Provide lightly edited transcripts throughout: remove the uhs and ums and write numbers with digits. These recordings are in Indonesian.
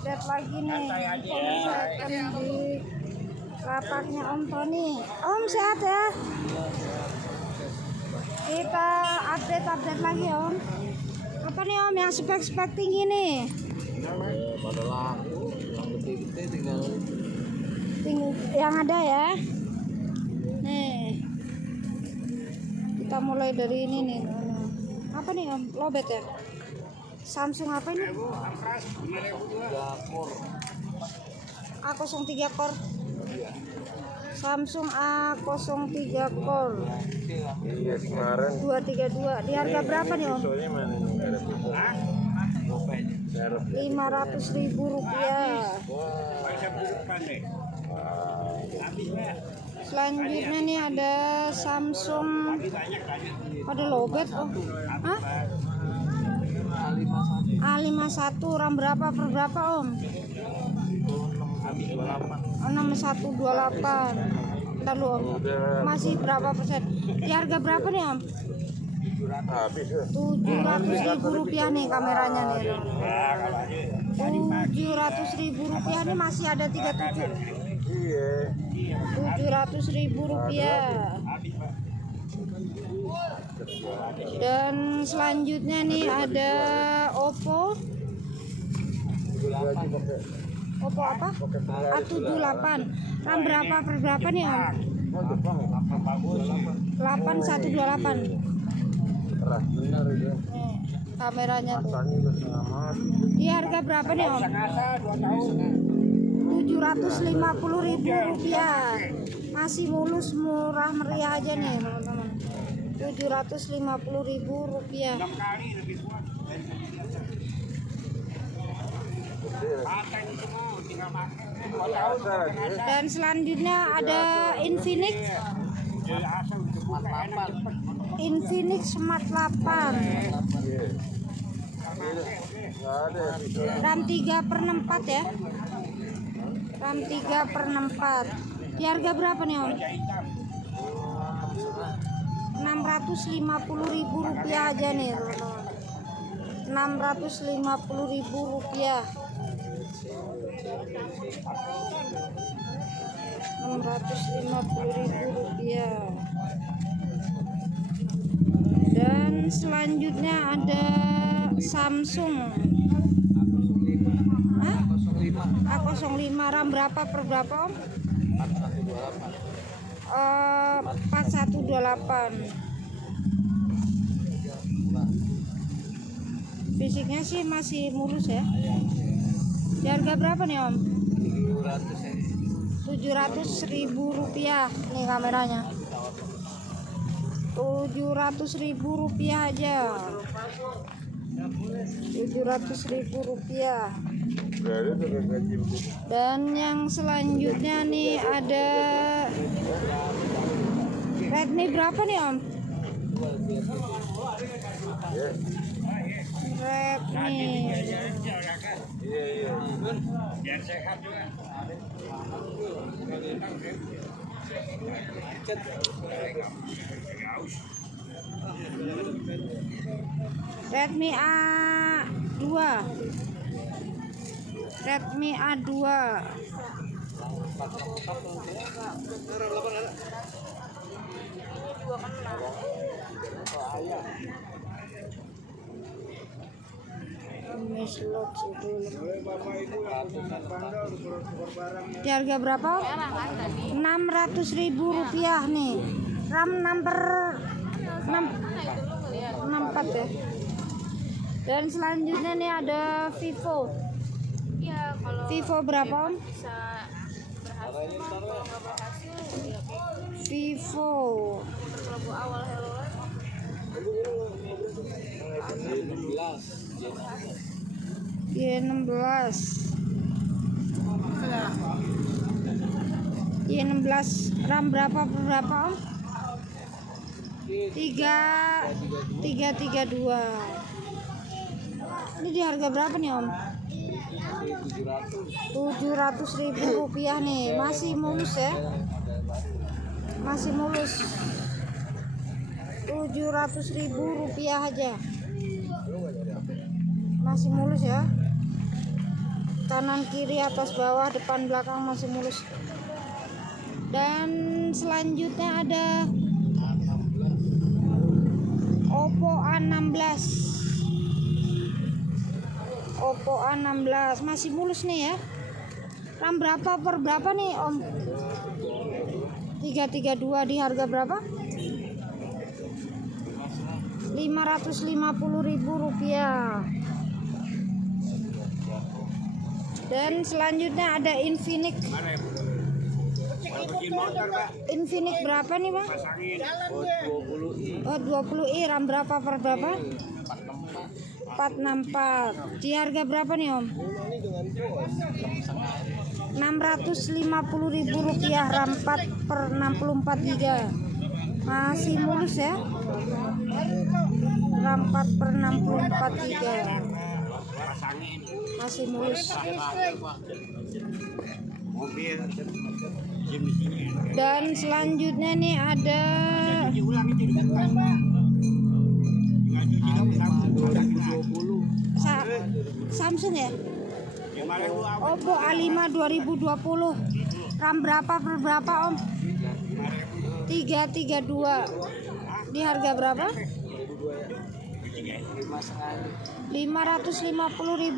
update lagi nih second di lapaknya Om Tony. Om sehat ya? Kita update lagi Om. Apa nih Om yang spek tinggi nih? Pada laku, yang gede tinggal yang ada ya. Nih, kita mulai dari ini nih. Apa nih Om? Lobet ya? Samsung apa ini? 3 core. A03 core. Samsung A03 core. Iya kemarin 232. Di harga berapa nih Om? Rp500.000. Selanjutnya nih ada Samsung. Pada lobet oh. Hah? A51 RAM berapa per berapa Om? 6128. Ntar lu Om. Masih berapa persen? Di harga berapa nih Om? Rp700.000 nih kameranya nih. Rp700.000 nih masih ada 37. Rp700.000. Dan selanjutnya nih ada Oppo. Oppo apa? A78. RAM berapa per berapa nih Om? 8128. Nih, kameranya tuh. Di harga berapa nih Om? Rp750.000. Masih mulus, murah meriah aja nih teman-teman. Rp750.000. Dan selanjutnya ada Infinix Smart 8. RAM 3/64 ya. RAM 3/64. Di harga berapa nih Om? Rp650.000 aja nih teman-teman. Rp650.000. Rp650.000. Dan selanjutnya ada Samsung A05. RAM berapa per berapa Om? 4128. Fisiknya sih masih mulus ya. Di harga berapa nih Om? Rp700.000 nih kameranya. Rp700.000 aja. Rp700.000. Dan yang selanjutnya nih ada Redmi berapa nih Om? Redmi. Biar sehat juga. Redmi A2. Redmi A2. Di harga berapa? Rp600.000 nih. RAM number 64 ya. Dan selanjutnya nih ada Vivo. Iya, kalau Vivo berapa Om? bisa berhasil mah, kalau nggak berhasil ya kayak Vivo berkelompok awal Hello Life. Y16. Y16 RAM berapa per berapa Om? 332. Ini di harga berapa nih Om? Rp700.000 nih. Masih mulus ya. Masih mulus. Rp700.000 aja. Masih mulus ya. kanan kiri atas bawah depan belakang masih mulus. Dan selanjutnya ada Oppo A16. Oppo A16 masih mulus nih ya. RAM berapa per berapa nih Om? 332 di harga berapa? Rp550.000. Dan selanjutnya ada Infinix. Infinix berapa nih Bang? Oh 20i, RAM berapa per berapa? 464. Di harga berapa nih Om? Rp650.000, RAM 4 per 64 GB. Masih mulus ya. RAM 4 per 64 GB. Masih mulus. Dan selanjutnya nih ada Samsung ya. Oppo A5 2020. RAM berapa per berapa Om? 332. Di harga berapa? Rp550.000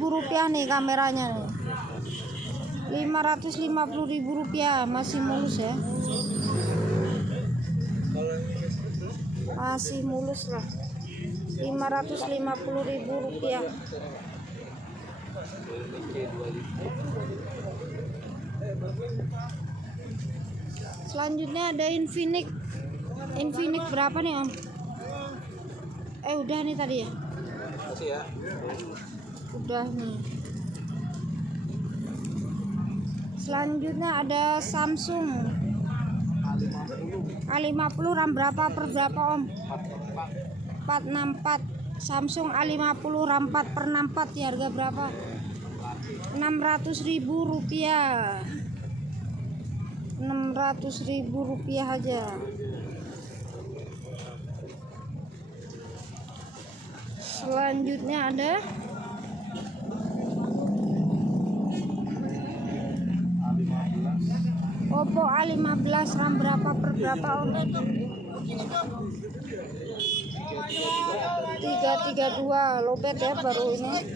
nih kameranya nih. Rp550.000 masih mulus ya. Masih mulus lah. Rp550.000. Selanjutnya ada Infinix. Infinix berapa nih Om? Udah nih tadi ya. Masih ya. Udah nih. Selanjutnya ada Samsung A50. RAM berapa per berapa Om? 464. Samsung A50 RAM 4 per 64 di harga berapa? Rp600.000. Rp600.000 aja. Selanjutnya ada Oppo A15. RAM berapa per berapa Om? 332. Lobet ya baru ini.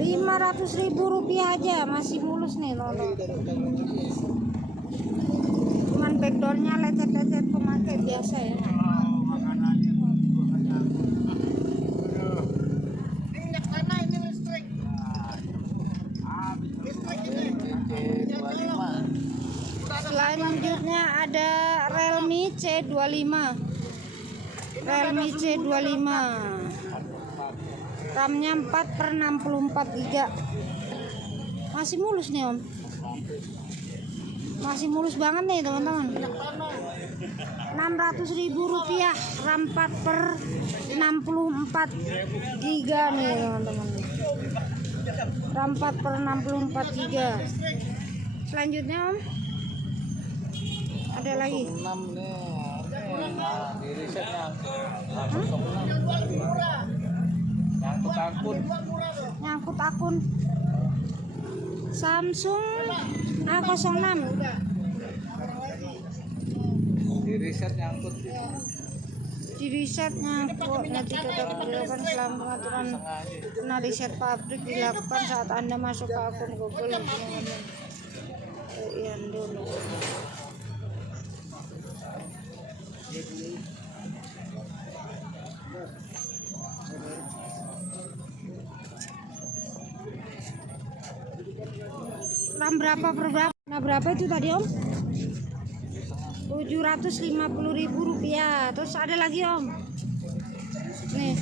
Rp500.000 aja, masih mulus nih Nono. Cuman backdoornya lecet-lecet pemakai biasa ya. Selanjutnya ada Realme C25. Realme C25. RAM-nya 4 per 64 GB. Masih mulus nih Om. Masih mulus banget nih teman-teman. Rp600.000. RAM 4 per 64 GB nih teman-teman. RAM 4 per 64 GB. Selanjutnya Om, ada lagi. 6 nih. Di risetnya. Nyangkut akun Samsung A06. Di riset nyangkut. Di riset nyangkut. Nanti tetap dilakukan selama pengaturan karena riset pabrik dilakukan saat Anda masuk ke akun Google. Ian dulu. RAM berapa per berapa? Nah berapa itu tadi Om? Rp750.000. Terus ada lagi Om. Nih.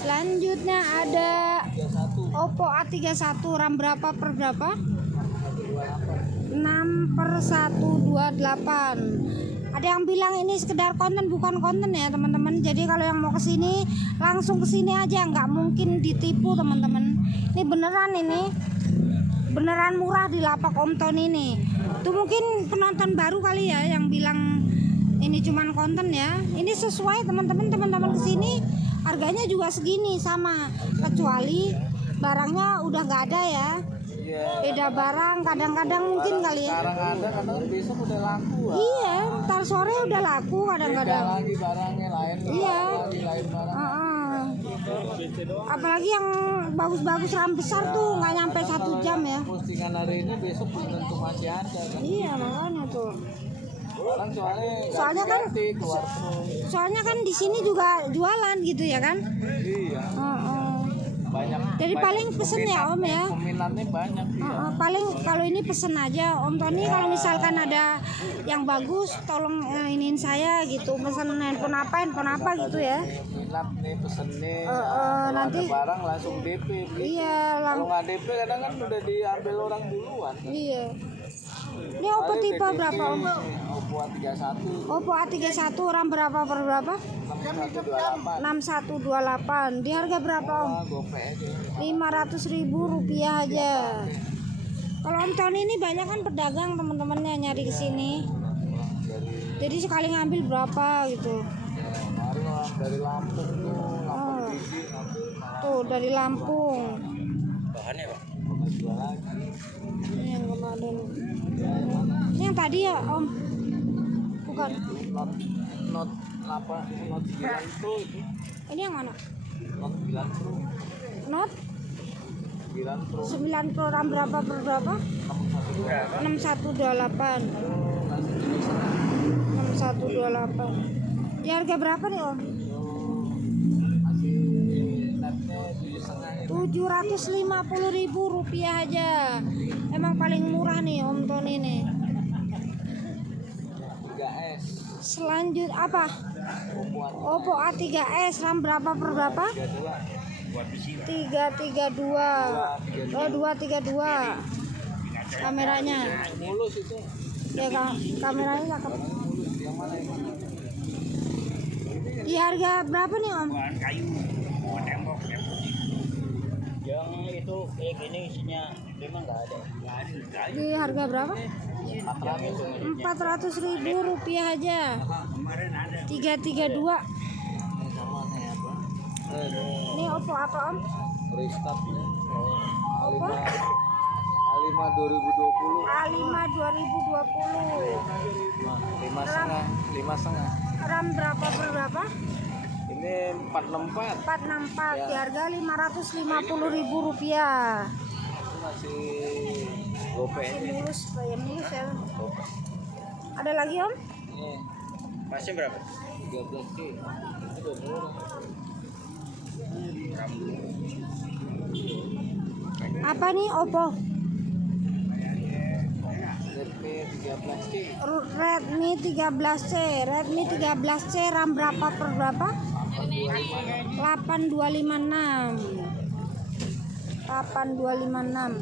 Selanjutnya ada Oppo A31. RAM berapa per berapa? 6 per 128. Ada yang bilang ini sekedar konten, bukan konten ya teman-teman. Jadi kalau yang mau kesini langsung kesini aja, nggak mungkin ditipu teman-teman. Ini beneran, ini beneran murah di lapak Om Tony ini. Itu mungkin penonton baru kali ya yang bilang ini cuman konten ya. Ini sesuai teman-teman kesini harganya juga segini sama, kecuali barangnya udah nggak ada ya. Iya. Beda barang kadang-kadang mungkin kali ya. Sekarang ada, kadang besok udah laku. Iya, ntar sore udah laku Beda kadang-kadang. lagi barangnya lain. Iya. Lagi lain barang. Apalagi yang bagus-bagus ram besar tuh nggak nyampe 1 jam ya. Postingan hari ini besok belum tentu masih ada kan. Iya makanya tuh. Orang Soalnya kan- ganti, keluar terus. Soalnya kan di sini juga jualan gitu ya kan. Iya. Banyak. Jadi paling pesen ya Om ya. Peminatnya banyak. Iya. Paling kalau ini pesen aja Om Tony, kalau misalkan ada yang bagus tolong iniin saya gitu, pesen handphone apa gitu ya. Minat nih pesen nih. Nanti Ada barang langsung DP. iya Kalau nggak DP kadang kan udah diambil orang duluan. iya. Ini Oppo tipe berapa Om? Oppo A31 Oppo A31 RAM berapa per berapa? 6128. 6128. Di harga berapa Om? Gopay aja. 500.000 rupiah aja. Kalau Om Tony ini banyak kan pedagang teman-temannya nyari ke sini. Jadi sekali ngambil berapa gitu. Kemarin orang dari Lampung tuh, Lampung Gigi ngambil Tuh dari Lampung. Bahannya Pak. nggak jual lagi. Ini yang kemarin. Ini yang tadi ya Om? Bukan. Not 8, Not 9 Pro itu. Ini yang mana? Not 9 Pro. Note 9 Pro. 9 Pro RAM berapa per berapa? 6128. 6128. Di harga berapa nih Om? Masih netnya 7,5. 750.000 rupiah aja. Emang paling murah nih Om Tony nih. 3S. Selanjut apa? Oppo A3s RAM berapa per berapa? 332. Oh 232. Kameranya. Mulus itu. Ya kameranya cakep. Mulus yang mana ini? Di harga berapa nih Om? Bahan kayu, bahan tembok. Yang itu kayak gini isinya memang nggak ada. Di harga berapa? 400.000 rupiah aja. Kemarin ada. 332. Sama nih apa? Ini Oppo apa Om? Restart nih. Oppo A5 2020. A5 2020. 5,5. RAM berapa per berapa? Ini 464. 464 Ya. di harga 550.000 rupiah. Itu masih Gopay Masih aja. mulus, bayar mulus ya. Ada lagi Om? Ini Masnya berapa? 13K. Itu udah murah. Apa nih Oppo? Redmi 13K. Redmi 13C. Redmi 13C RAM berapa per berapa? 8256. 8256.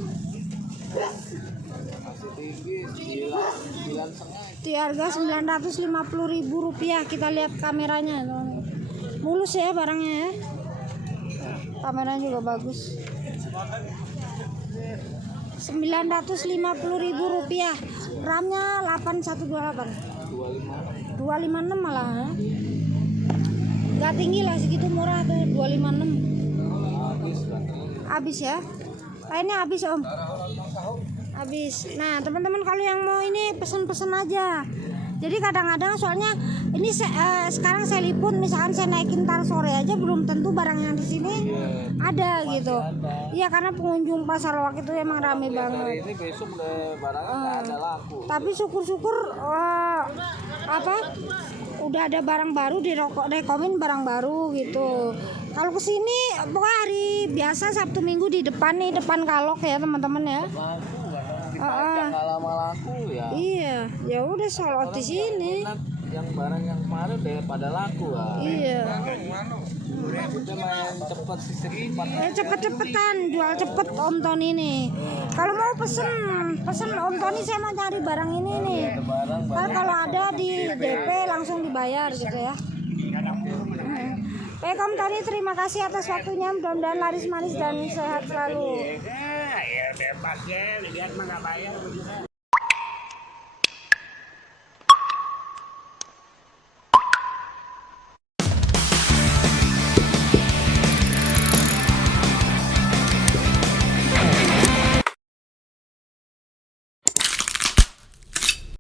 Masih tinggi 9,5. Di harga 950.000 rupiah. Kita lihat kameranya. Mulus ya barangnya ya. Kameranya juga bagus. 950.000 rupiah. RAM-nya 8128. 256 malah. Gak tinggi lah, segitu murah tuh 256. Habis baterainya. Habis ya. Lainnya habis Om. Habis. Nah teman-teman kalau yang mau ini pesen-pesen aja. Jadi kadang-kadang soalnya ini sekarang saya liput, misalkan saya naikin tar sore aja belum tentu barang yang di sini ada gitu. Iya karena pengunjung pasar Loak itu emang rame Hari banget. ini besok udah barangnya nggak ada laku. Tapi syukur-syukur udah ada barang baru, direkomin barang baru gitu. Kalau kesini pokoknya hari biasa Sabtu Minggu di depan nih, depan Kalok ya teman-teman ya. Laku dipajang nggak lama laku ya. Iya, ya udah sholat di sini. Minat yang barang yang kemarin deh pada laku ah. Iya. Kita main cepet sih cepat. Cepet-cepetan, jual cepet Om Tony nih. Kalau mau pesen Om Tony, saya mau cari barang ini nih. Ntar kalau ada di DP langsung dibayar gitu ya. Baik Om Tony, terima kasih atas waktunya. Mudah-mudahan laris manis dan sehat selalu. Ya bebas ya, lihat mah nggak bayar.